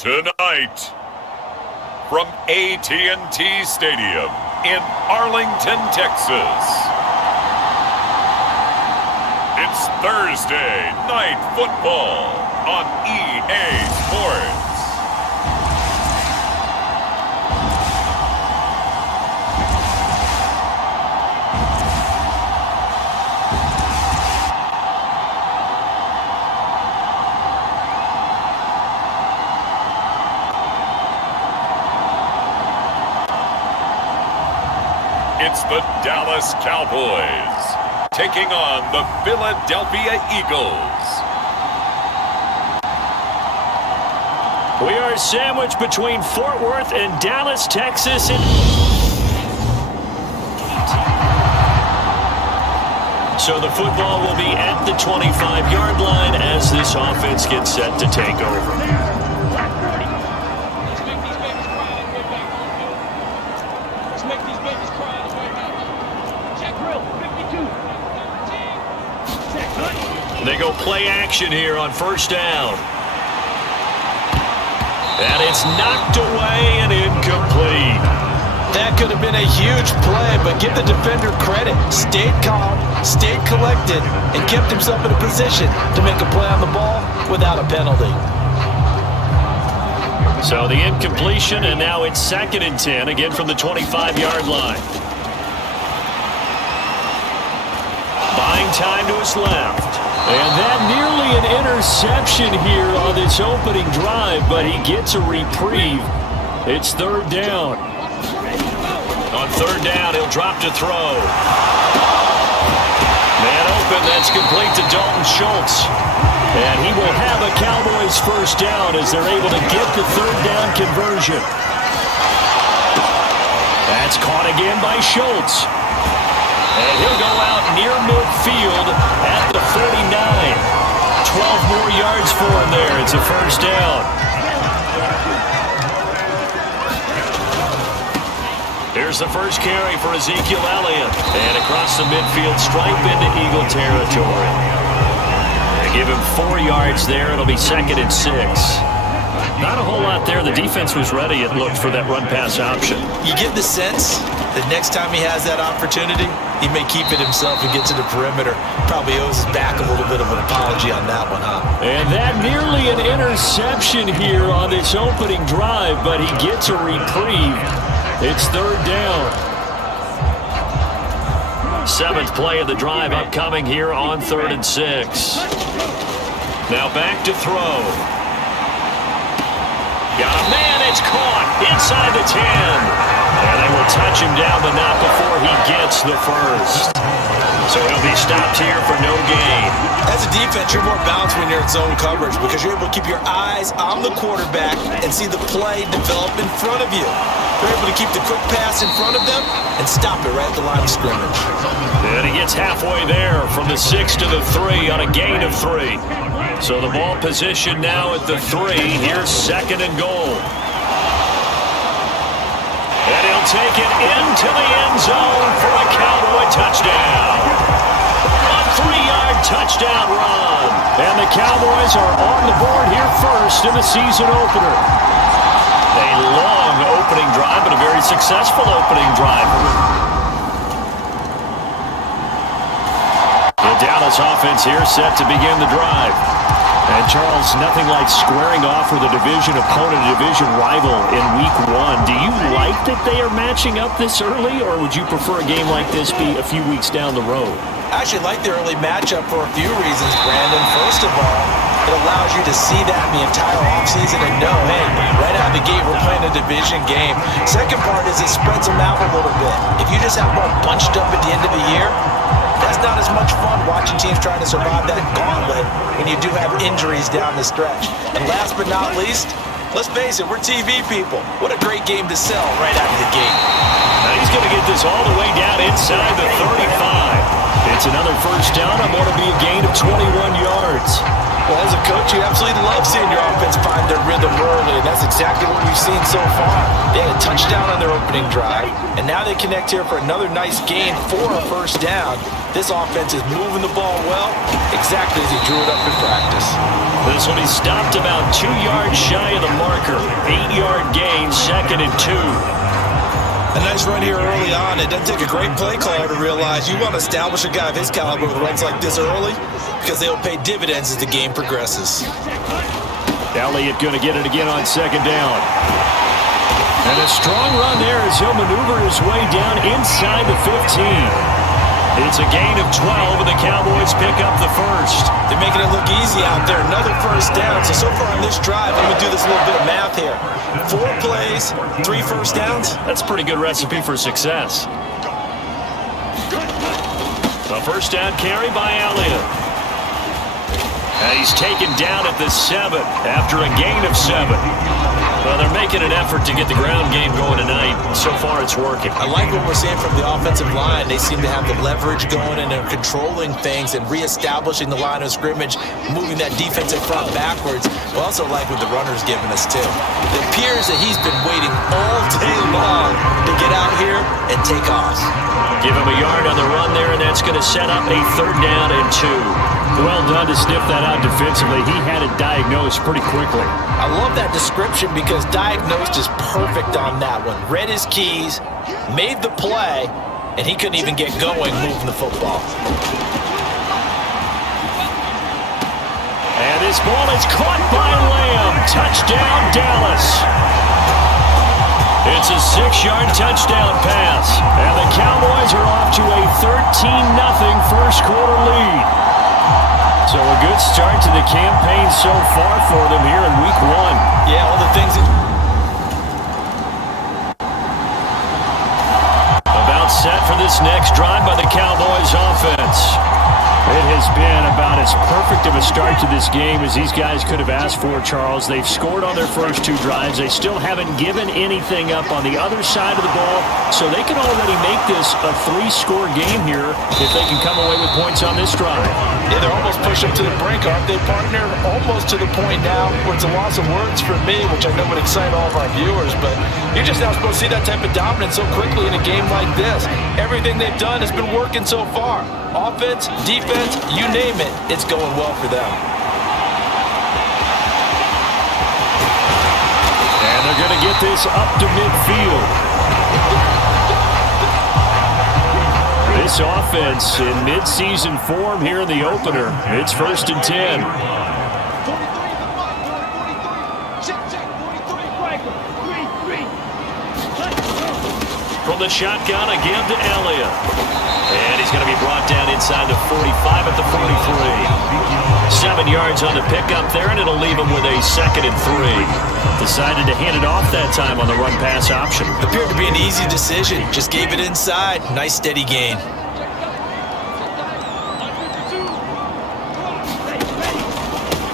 Tonight, from AT&T Stadium in Arlington, Texas, it's Thursday Night Football on EA Sports. It's the Dallas Cowboys taking on the Philadelphia Eagles. We are sandwiched between Fort Worth and Dallas, Texas. So the football will be at the 25-yard line as this offense gets set to take over. They go play action here on first down. And it's knocked away and incomplete. That could have been a huge play, but give the defender credit. Stayed calm, stayed collected, and kept himself in a position to make a play on the ball without a penalty. So the incompletion, and now it's 2nd and 10, again from the 25-yard line. Buying time to his left. And that nearly an interception here on this opening drive, but he gets a reprieve. It's 3rd down. On 3rd down, he'll drop to throw. Man open, that's complete to Dalton Schultz. And he will have a Cowboys first down as they're able to get the 3rd down conversion. That's caught again by Schultz. And he'll go out near midfield at the 49. 12 more yards for him there. It's a first down. Here's the first carry for Ezekiel Elliott. And across the midfield stripe into Eagle territory. They give him 4 yards there. It'll be 2nd and 6. Not a whole lot there. The defense was ready, it looked, for that run-pass option. You get the sense that next time he has that opportunity, he may keep it himself and get to the perimeter. Probably owes his back a little bit of an apology on that one, huh? And that nearly an interception here on this opening drive, but he gets a reprieve. It's 3rd down. 7th play of the drive upcoming here on 3rd and 6. Now back to throw. Got a man, it's caught inside the 10. And they will touch him down, but not before he gets the first. So he'll be stopped here for no gain. As a defense, you're more balanced when you're in zone coverage because you're able to keep your eyes on the quarterback and see the play develop in front of you. You're able to keep the quick pass in front of them and stop it right at the line of scrimmage. And he gets halfway there from the 6 to the 3 on a gain of 3. So the ball position now at the 3. Here's 2nd and goal. And he'll take it into the end zone for a Cowboy touchdown. A 3-yard touchdown run. And the Cowboys are on the board here first in the season opener. A long opening drive, but a very successful opening drive. The Dallas offense here set to begin the drive. And, Charles, nothing like squaring off with a division opponent, a division rival in Week 1. Do you like that they are matching up this early, or would you prefer a game like this be a few weeks down the road? I actually like the early matchup for a few reasons, Brandon. First of all, it allows you to see that in the entire offseason and know, hey, right out of the gate, we're playing a division game. Second part is it spreads them out a little bit. If you just have them all bunched up at the end of the year, that's not as much fun watching teams trying to survive that gauntlet when you do have injuries down the stretch. And last but not least, let's face it, we're TV people. What a great game to sell right out of the gate. Now he's going to get this all the way down inside the 35. It's another first down. I'm going to be a gain of 21 yards. Well, as a coach, you absolutely love seeing your offense find their rhythm early, and that's exactly what we've seen so far. They had a touchdown on their opening drive, and now they connect here for another nice gain for a first down. This offense is moving the ball well, exactly as he drew it up in practice. This one, he stopped about 2 yards shy of the marker. 8-yard gain, 2nd and 2. A nice run here early on. It doesn't take a great play caller to realize you want to establish a guy of his caliber with runs like this early because they'll pay dividends as the game progresses. Elliott going to get it again on 2nd down. And a strong run there as he'll maneuver his way down inside the 15. It's a gain of 12, and the Cowboys pick up the first. They're making it look easy out there. Another first down. So far on this drive, let me do this little bit of math here. 4 plays, 3 first downs. That's a pretty good recipe for success. A first down carry by Elliott. And he's taken down at the 7 after a gain of 7. Well, they're making an effort to get the ground game going tonight. So far, it's working. I like what we're seeing from the offensive line. They seem to have the leverage going, and they're controlling things and reestablishing the line of scrimmage, moving that defensive front backwards. I also like what the runner's giving us, too. It appears that he's been waiting all day long to get out here and take off. Give him a yard on the run there, and that's going to set up a 3rd down and 2. Well done to sniff that out defensively. He had it diagnosed pretty quickly. I love that description because diagnosed is perfect on that one. Read his keys, made the play, and he couldn't even get going moving the football. And this ball is caught by Lamb. Touchdown, Dallas. It's a 6-yard touchdown pass. And the Cowboys are off to a 13-0 first quarter lead. So a good start to the campaign so far for them here in week 1. Yeah, all the things that... About set for this next drive by the Cowboys offense. It has been about as perfect of a start to this game as these guys could have asked for, Charles. They've scored on their first 2 drives. They still haven't given anything up on the other side of the ball, so they can already make this a 3-score game here if they can come away with points on this drive. Yeah, they're almost pushing to the brink, aren't they, partner? Almost to the point now where it's a loss of words for me, which I know would excite all of our viewers, but you're just not supposed to see that type of dominance so quickly in a game like this. Everything they've done has been working so far. Offense, defense, you name it, it's going well for them. And they're going to get this up to midfield. This offense in mid-season form here in the opener. It's 1st and 10. From the shotgun, a give to Elliott. And he's going to be brought down inside the 45 at the 43. 7 yards on the pickup there, and it'll leave him with a 2nd and 3. Decided to hand it off that time on the run-pass option. Appeared to be an easy decision. Just gave it inside. Nice steady gain.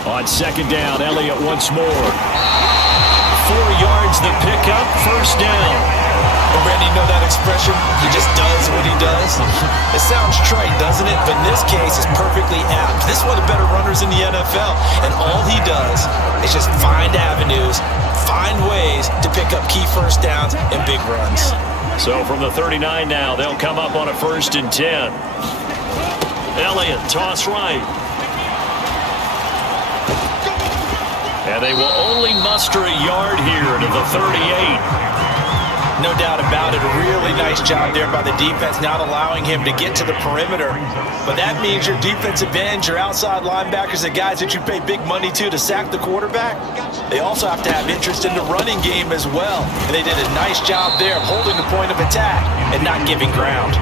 On 2nd down, Elliott once more. 4 yards the pickup, first down. Randy, you know that expression? He just does what he does. It sounds trite, doesn't it? But in this case, it's perfectly apt. This is one of the better runners in the NFL, and all he does is just find avenues, find ways to pick up key first downs and big runs. So from the 39 now, they'll come up on a 1st and 10. Elliott, toss right. And they will only muster a yard here to the 38. No doubt about it. A really nice job there by the defense, not allowing him to get to the perimeter. But that means your defensive ends, your outside linebackers, the guys that you pay big money to sack the quarterback, they also have to have interest in the running game as well. And they did a nice job there of holding the point of attack and not giving ground.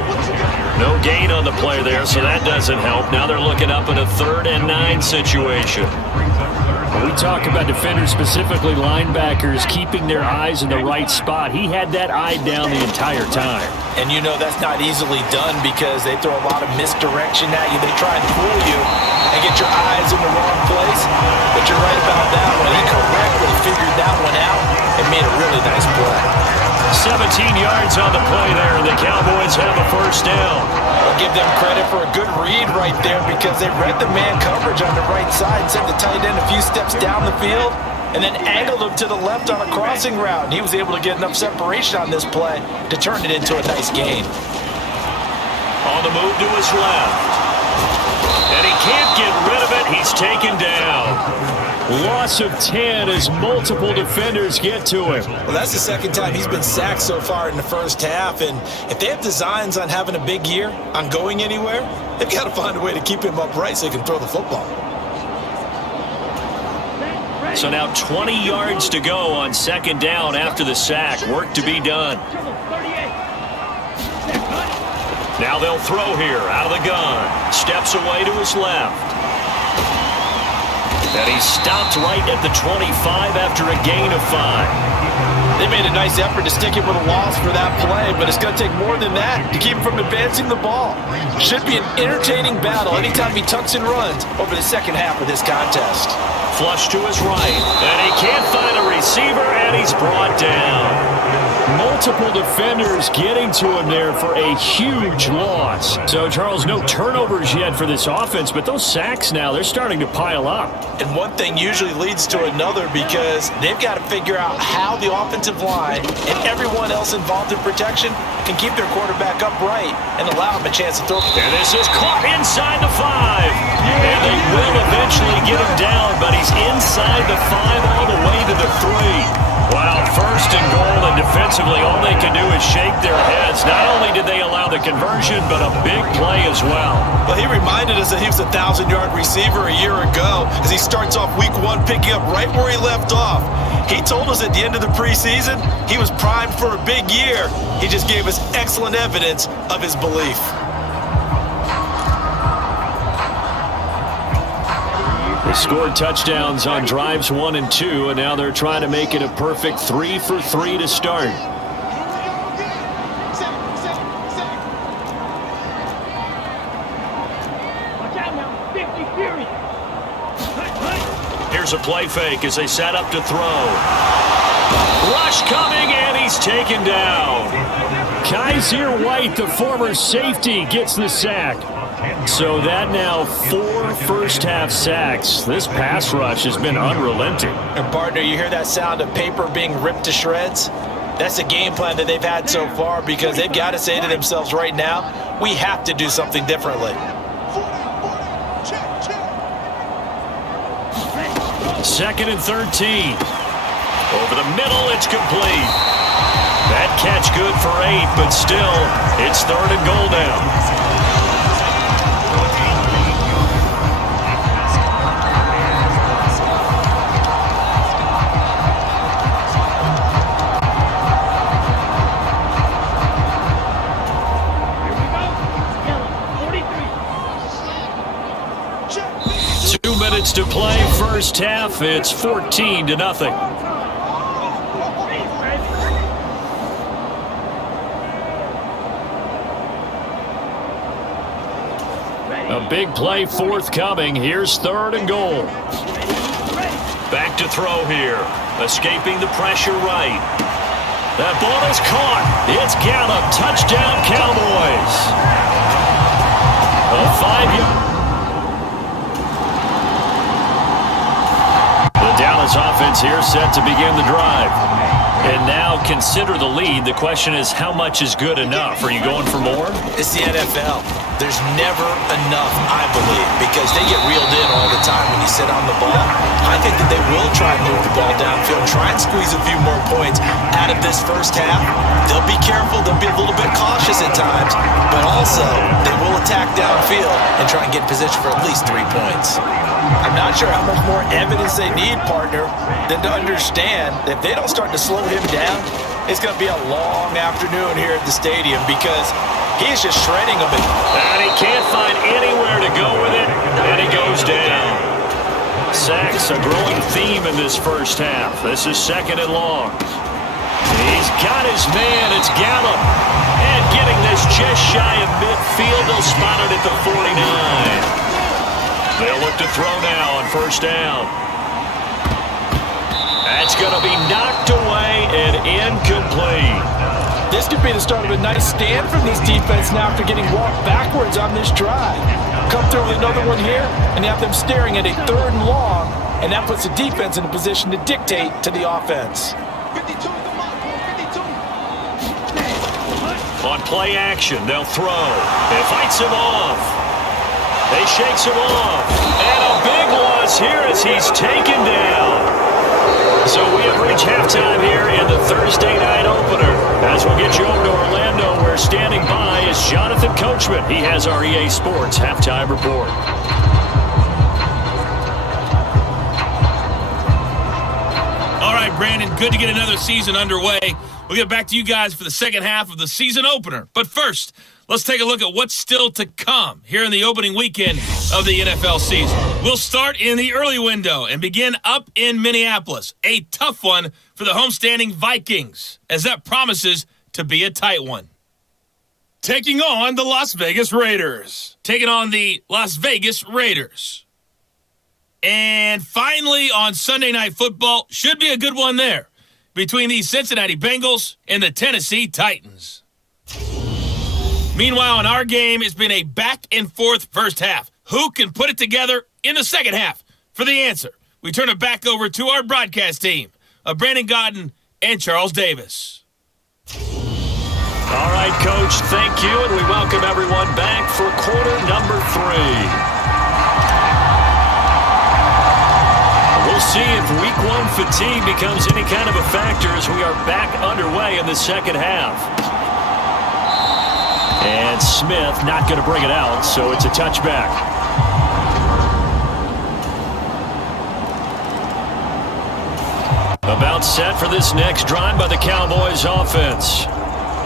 No gain on the play there, so that doesn't help. Now they're looking up in a 3rd and 9 situation. When we talk about defenders, specifically linebackers, keeping their eyes in the right spot, he had that eye down the entire time. And you know that's not easily done because they throw a lot of misdirection at you. They try and fool you and get your eyes in the wrong place. But you're right about that one. He correctly figured that one out and made a really nice play. 17 yards on the play there, and the Cowboys have a first down. I'll give them credit for a good read right there because they read the man coverage on the right side and sent the tight end a few steps down the field and then angled him to the left on a crossing route. He was able to get enough separation on this play to turn it into a nice gain. On the move to his left. And he can't get rid of it. He's taken down. Loss of 10 as multiple defenders get to him. Well, that's the second time he's been sacked so far in the first half. And if they have designs on having a big year, on going anywhere, they've got to find a way to keep him upright so he can throw the football. So now 20 yards to go on second down after the sack. Work to be done. Now they'll throw here out of the gun. Steps away to his left. And he's stopped right at the 25 after a gain of 5. They made a nice effort to stick him with a loss for that play, but it's going to take more than that to keep him from advancing the ball. Should be an entertaining battle anytime he tucks and runs over the second half of this contest. Flush to his right, and he can't find a receiver, and he's brought down. Multiple defenders getting to him there for a huge loss. So, Charles, no turnovers yet for this offense, but those sacks now, they're starting to pile up. And one thing usually leads to another because they've got to figure out how the offensive line and everyone else involved in protection can keep their quarterback upright and allow him a chance to throw. And this is caught inside the 5. And they will eventually get him down, but he's inside the 5 all the way to the 3. Wow, first and goal, and defensively all they can do is shake their heads. Not only did they allow the conversion, but a big play as well. Well, he reminded us that he was a 1,000-yard receiver a year ago as he starts off week 1 picking up right where he left off. He told us at the end of the preseason he was primed for a big year. He just gave us excellent evidence of his belief. They scored touchdowns on drives 1 and 2, and now they're trying to make it a perfect 3 for 3 to start. Here's a play fake as they set up to throw. Rush coming, and he's taken down. Kaiser White, the former safety, gets the sack. So that now 4 first-half sacks. This pass rush has been unrelenting. And partner, you hear that sound of paper being ripped to shreds? That's the game plan that they've had so far because they've got to say to themselves right now, we have to do something differently. Second and 13. Over the middle, it's complete. That catch good for 8, but still, it's third and goal now. 2 minutes to play, first half. It's 14-0. A big play forthcoming. Here's third and goal. Back to throw here. Escaping the pressure right. That ball is caught. It's Gallup. Touchdown, Cowboys. A 5-yard. The Dallas offense here set to begin the drive. And now consider the lead. The question is, how much is good enough? Are you going for more? It's the NFL. There's never enough, I believe, because they get reeled in all the time when you sit on the ball. I think that they will try and move the ball downfield, try and squeeze a few more points out of this first half. They'll be careful. They'll be a little bit cautious at times, but also they will attack downfield and try and get in position for at least 3 points. I'm not sure how much more evidence they need, partner, than to understand that if they don't start to slow him down, it's going to be a long afternoon here at the stadium because he's just shredding them. And he can't find anywhere to go with it, and he goes down. Sacks a growing theme in this first half. This is second and long. He's got his man. It's Gallup. And getting this just shy of midfield. They'll spot it at the 49. They'll look to throw now on first down. That's going to be knocked away and incomplete. This could be the start of a nice stand from this defense now after getting walked backwards on this drive. Come through with another one here, and you have them staring at a 3rd and long, and that puts the defense in a position to dictate to the offense. On play action, they'll throw. It fights him off. They shakes him off. And a big loss here as he's taken down. So we have reached halftime here in the Thursday night opener. As we'll get you over to Orlando, where standing by is Jonathan Coachman. He has our EA Sports halftime report. All right, Brandon, good to get another season underway. We'll get back to you guys for the second half of the season opener. But first, let's take a look at what's still to come here in the opening weekend of the NFL season. We'll start in the early window and begin up in Minneapolis. A tough one for the homestanding Vikings, as that promises to be a tight one. Taking on the Las Vegas Raiders. Taking on the Las Vegas Raiders. And finally, on Sunday Night Football, should be a good one there, between the Cincinnati Bengals and the Tennessee Titans. Meanwhile, in our game, it's been a back-and-forth first half. Who can put it together in the second half? For the answer, we turn it back over to our broadcast team of Brandon Godden and Charles Davis. All right, Coach, thank you, and we welcome everyone back for quarter number 3. We'll see if week 1 fatigue becomes any kind of a factor as we are back underway in the second half. And Smith not going to bring it out, so it's a touchback. About set for this next drive by the Cowboys offense.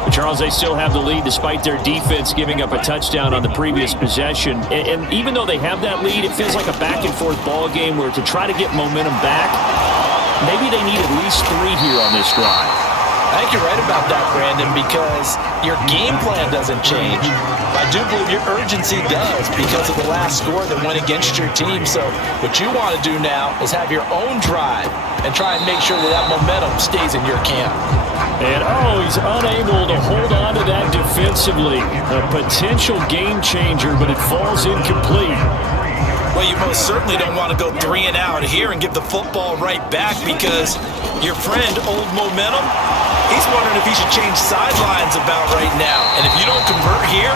But Charles, they still have the lead despite their defense giving up a touchdown on the previous possession. And even though they have that lead, it feels like a back-and-forth ball game where to try to get momentum back, maybe they need at least 3 here on this drive. I think you're right about that, Brandon, because your game plan doesn't change. I do believe your urgency does because of the last score that went against your team. So what you want to do now is have your own drive and try and make sure that that momentum stays in your camp. And, he's unable to hold on to that defensively. A potential game changer, but it falls incomplete. Well, you most certainly don't want to go 3 and out here and give the football right back because your friend, Old Momentum, he's wondering if he should change sidelines about right now. And if you don't convert here,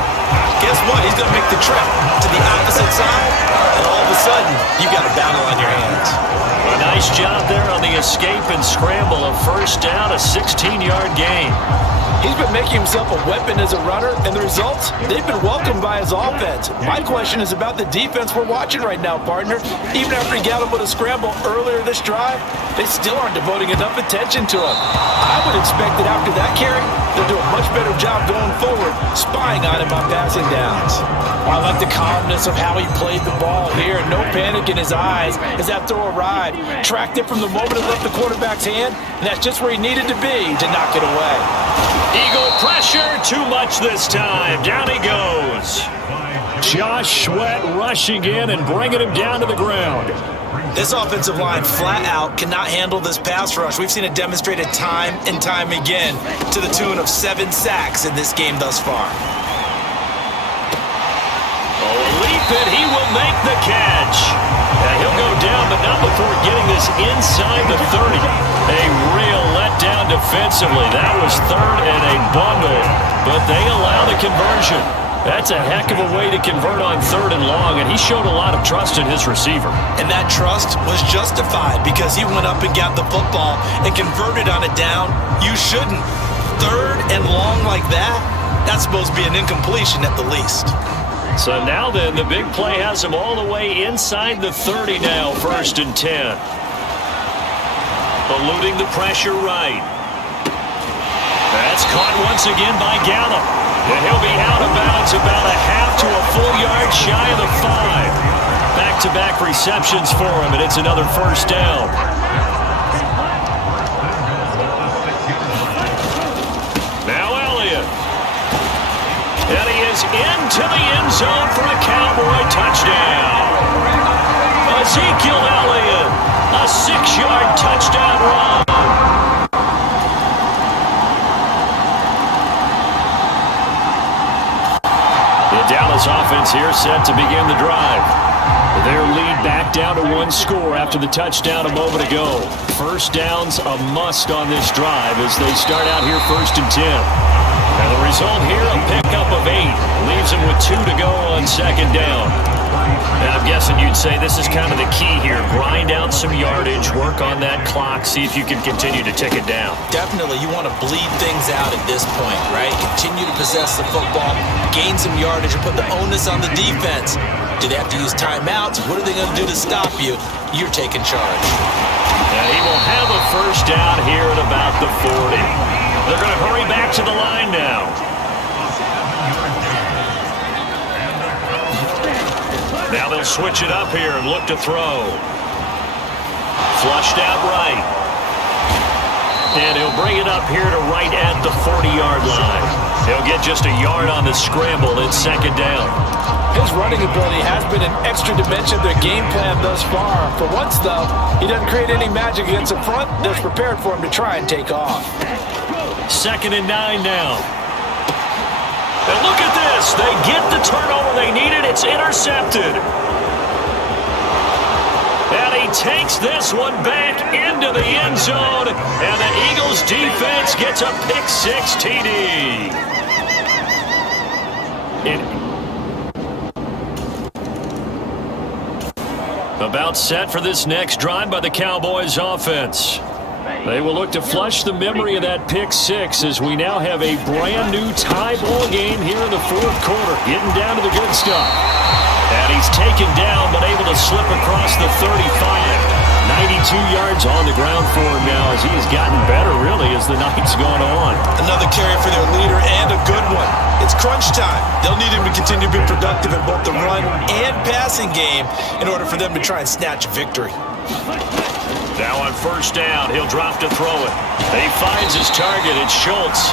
guess what? He's going to make the trip to the opposite side, and all of a sudden, you've got a battle on your hands. A nice job there on the escape and scramble. A first down, a 16-yard gain. He's been making himself a weapon as a runner, and the results, they've been welcomed by his offense. My question is about the defense we're watching right now, partner. Even after he got him with a scramble earlier this drive, they still aren't devoting enough attention to him. I would expect that after that carry, they'll do a much better job going forward, spying on him on passing downs. I like the calmness of how he played the ball here. No panic in his eyes as that throw arrived. Tracked it from the moment it left the quarterback's hand, and that's just where he needed to be to knock it away. Eagle pressure, too much this time. Down he goes. Josh Sweat rushing in and bringing him down to the ground. This offensive line flat out cannot handle this pass rush. We've seen it demonstrated time and time again to the tune of 7 sacks in this game thus far. Leap it, he will make the catch. And he'll go down, but not before getting this inside the 30. A real letdown defensively. That was 3rd and a bundle, but they allow the conversion. That's a heck of a way to convert on 3rd and long, and he showed a lot of trust in his receiver. And that trust was justified because he went up and got the football and converted on it down. You shouldn't. 3rd and long like that, that's supposed to be an incompletion at the least. So now then, the big play has him all the way inside the 30 now, 1st and 10. Eluding the pressure right. That's caught once again by Gallup. And he'll be out of bounds about a half to a full yard shy of the 5. Back-to-back receptions for him, and it's another first down. Now Elliott. And he is into the end zone for a Cowboy touchdown. Ezekiel Elliott, a 6-yard touchdown run. The Dallas offense here set to begin the drive. Their lead back down to one score after the touchdown a moment ago. First down's a must on this drive as they start out here 1st and 10. And the result here, a pickup of 8. Leaves them with 2 to go on 2nd down. And I'm guessing you'd say this is kind of the key here. Grind out some yardage, work on that clock, see if you can continue to tick it down. Definitely, you want to bleed things out at this point, right? Continue to possess the football, gain some yardage, and put the onus on the defense. Do they have to use timeouts? What are they going to do to stop you? You're taking charge. And he will have a first down here at about the 40. They're going to hurry back to the line now. Now they'll switch it up here and look to throw. Flushed out right. And he'll bring it up here to right at the 40-yard line. He'll get just a yard on the scramble. It's 2nd down. His running ability has been an extra dimension of their game plan thus far. For once, though, he doesn't create any magic against the front that's prepared for him to try and take off. 2nd and 9 now. And look at this. They get the turnover they needed. It's intercepted. And he takes this one back into the end zone. And the Eagles defense gets a pick 6 TD. About set for this next drive by the Cowboys offense. They will look to flush the memory of that pick 6 as we now have a brand new tie ball game here in the 4th quarter. Getting down to the good stuff. And he's taken down but able to slip across the 35. 92 yards on the ground for him now as he's gotten better really as the night's gone on. Another carry for their leader and a good one. It's crunch time. They'll need him to continue to be productive in both the run and passing game in order for them to try and snatch a victory. Now on 1st down, he'll drop to throw it. He finds his target. It's Schultz.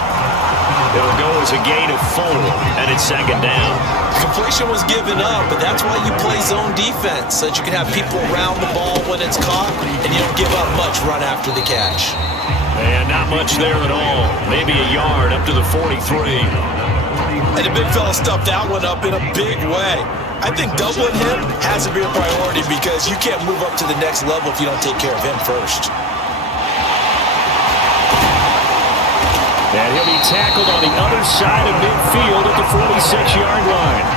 It'll go as a gain of 4, and it's 2nd down. Completion was given up, but that's why you play zone defense, so that you can have people around the ball when it's caught, and you don't give up much run after the catch. And not much there at all. Maybe a yard up to the 43. And the big fella stuffed that one up in a big way. I think doubling him has to be a priority because you can't move up to the next level if you don't take care of him first. And he'll be tackled on the other side of midfield at the 46-yard line.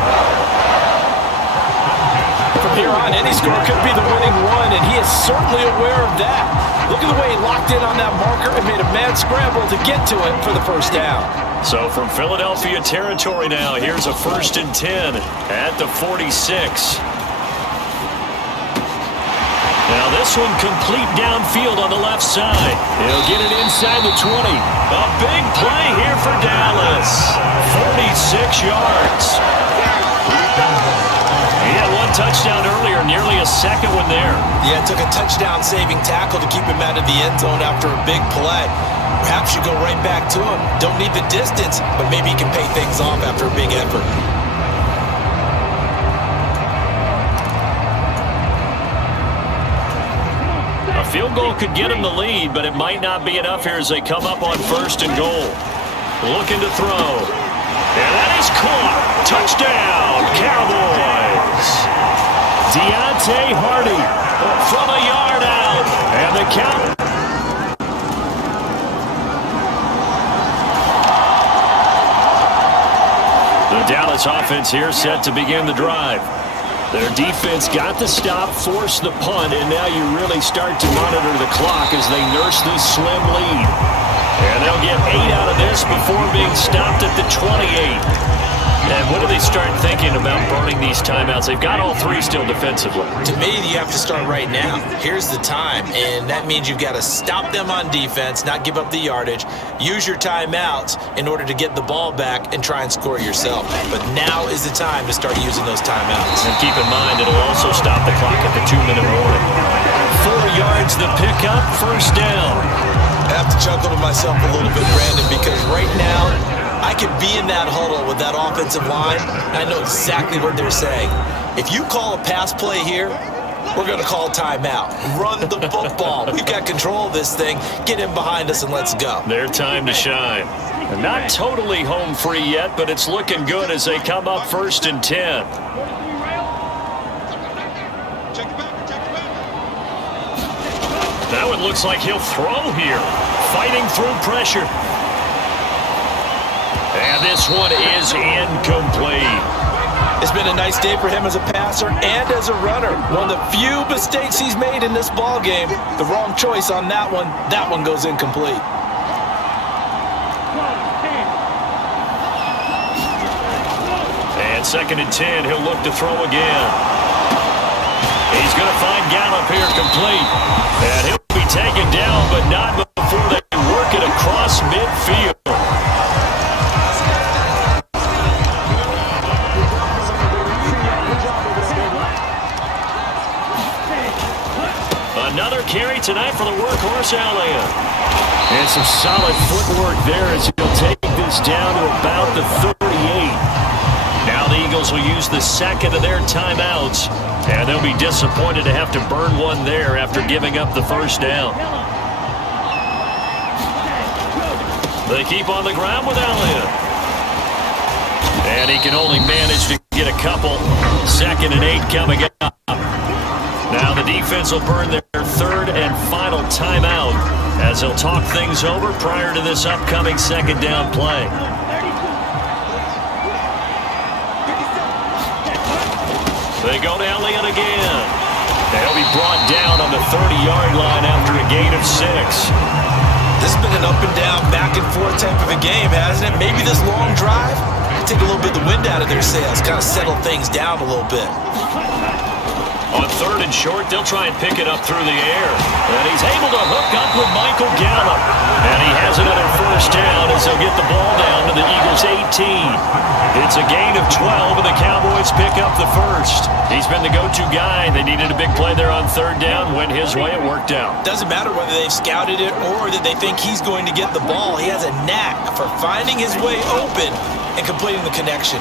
From here on, any score could be the winning one, and he is certainly aware of that. Look at the way he locked in on that marker and made a mad scramble to get to it for the first down. So from Philadelphia territory now, here's a 1st and 10 at the 46. Now this one complete downfield on the left side. He'll get it inside the 20. A big play here for Dallas. 46 yards. He had one touchdown earlier, nearly a second one there. Yeah, it took a touchdown-saving tackle to keep him out of the end zone after a big play. Perhaps you go right back to him. Don't need the distance, but maybe he can pay things off after a big effort. A field goal could get him the lead, but it might not be enough here as they come up on 1st and goal. Looking to throw. And that is caught. Touchdown, Cowboys. Deontay Hardy from a yard out. And the count. The Dallas offense here set to begin the drive. Their defense got the stop, forced the punt, and now you really start to monitor the clock as they nurse this slim lead. And they'll get 8 out of this before being stopped at the 28. And when do they start thinking about burning these timeouts? They've got all 3 still defensively. To me, you have to start right now. Here's the time, and that means you've got to stop them on defense, not give up the yardage, use your timeouts in order to get the ball back and try and score yourself. But now is the time to start using those timeouts. And keep in mind, it'll also stop the clock at the 2-minute warning. 4 yards the pickup, 1st down. I have to chuckle to myself a little bit, Brandon, because right now, I could be in that huddle with that offensive line, and I know exactly what they're saying. If you call a pass play here, we're going to call timeout. Run the football. We've got control of this thing. Get him behind us and let's go. Their time to shine. Not totally home free yet, but it's looking good as they come up 1st and 10. That one looks like he'll throw here. Fighting through pressure. And this one is incomplete. It's been a nice day for him as a passer and as a runner. One of the few mistakes he's made in this ball game. The wrong choice on that one. That one goes incomplete. And 2nd and 10, he'll look to throw again. He's going to find Gallup here complete. And he'll be taken down, but not before they work it across midfield. Another carry tonight for the workhorse Elliott. And some solid footwork there as he'll take this down to about the 38. Now the Eagles will use the 2nd of their timeouts, and they'll be disappointed to have to burn one there after giving up the 1st down. They keep on the ground with Elliott. And he can only manage to get a couple. 2nd and 8 coming up. Now the defense will burn their 3rd and final timeout as they'll talk things over prior to this upcoming 2nd down play. They go to Elliott again. They'll be brought down on the 30-yard line after a gain of 6. This has been an up and down, back and forth type of a game, hasn't it? Maybe this long drive take a little bit of the wind out of their sails, kind of settle things down a little bit. On 3rd and short, they'll try and pick it up through the air. And he's able to hook up with Michael Gallup. And he has another 1st down as they'll get the ball down to the Eagles' 18. It's a gain of 12, and the Cowboys pick up the 1st. He's been the go-to guy. They needed a big play there on 3rd down. Went his way. It worked out. Doesn't matter whether they've scouted it or that they think he's going to get the ball. He has a knack for finding his way open and completing the connection.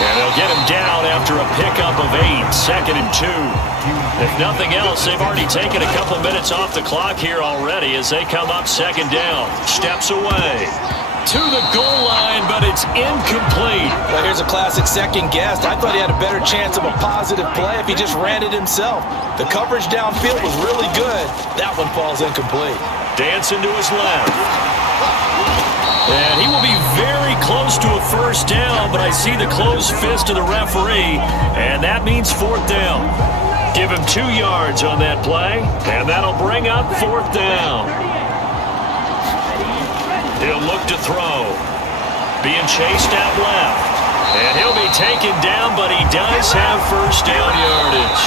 And they'll get him down after a pickup of 8, 2nd and 2. If nothing else, they've already taken a couple minutes off the clock here already as they come up 2nd down. Steps away to the goal line, but it's incomplete. Well, here's a classic second guess. I thought he had a better chance of a positive play if he just ran it himself. The coverage downfield was really good. That one falls incomplete. Dancing to his left. And he will be very close to a 1st down, but I see the closed fist of the referee, and that means 4th down. Give him 2 yards on that play, and that'll bring up 4th down. He'll look to throw. Being chased out left. And he'll be taken down, but he does have 1st down yardage.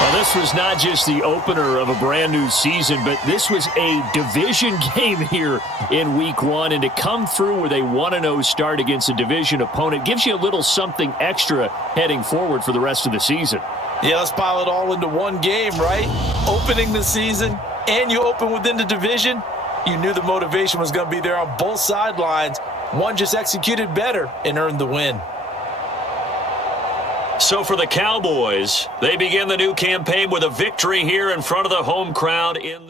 Well, this was not just the opener of a brand new season, but this was a division game here in week 1. And to come through with a 1-0 start against a division opponent gives you a little something extra heading forward for the rest of the season. Yeah, let's pile it all into one game, right? Opening the season, and you open within the division. You knew the motivation was going to be there on both sidelines. One just executed better and earned the win. So for the Cowboys, they begin the new campaign with a victory here in front of the home crowd in